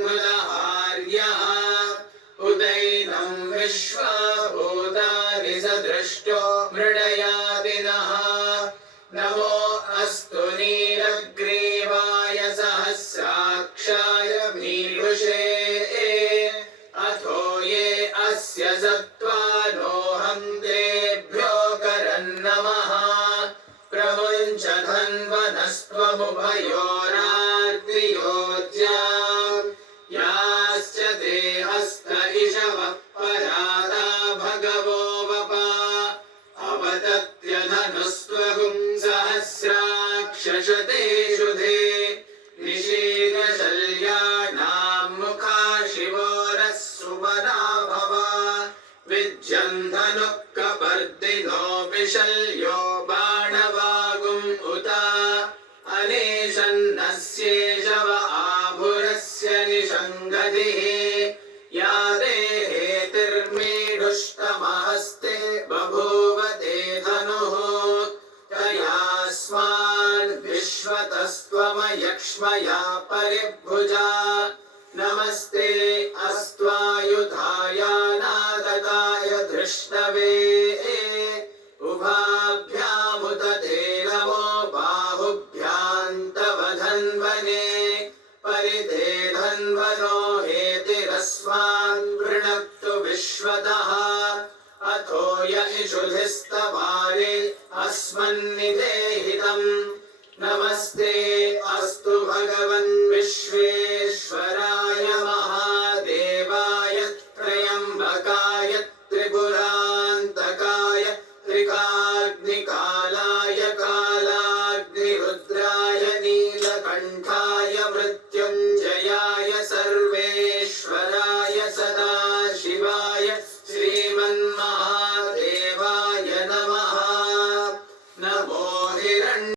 दृशन्मुदहार्यः उदैनं विश्वा भूतानि सदृष्टो मृडयादिनः नमो अस्तु नीलग्रीवाय सहस्राक्षाय मीढुषे अथो ये अस्य सत्त्वानोऽहं तेभ्यो करन्नमः प्रमुञ्च धन्वनस्त्वमुभयोरार्तियोज्याम् याश्च ते हस्त इषवः पराता भगवो वपा अवदत्यधनुस्त्वहुं सहस्राक्षशतेषु ते निशीर्णशल्यानां मुखा शिवोरः सुमना भव विज्यन् धनुः कपर्दिनो विशल्यो बाणवागुम् उत अनेशन्नस्येषव आभुरस्य निषङ्गतिः या देहेतिर्मीढुष्टमहस्ते बभूव ते धनुः तयास्मान् विश्वतस्त्वमयक्ष्मया परिभुजा नमस्ते अस्त्वायुधाय नादताय धृष्णवे उभाभ्यामुत ते नमो बाहुभ्यां तव धन्वने परिते धन्वनो हेतिरस्मान् वृणक्तु विश्वतः अथो य इषुधिस्तवारे अस्मन्निदेहितम् नमस्ते अस्तु भगवन् विश्वेश्वराय महादेवाय त्र्यम्बकाय त्रिपुरान्तकाय त्रिकाग्निकालाय कालाग्निरुद्राय नीलकण्ठाय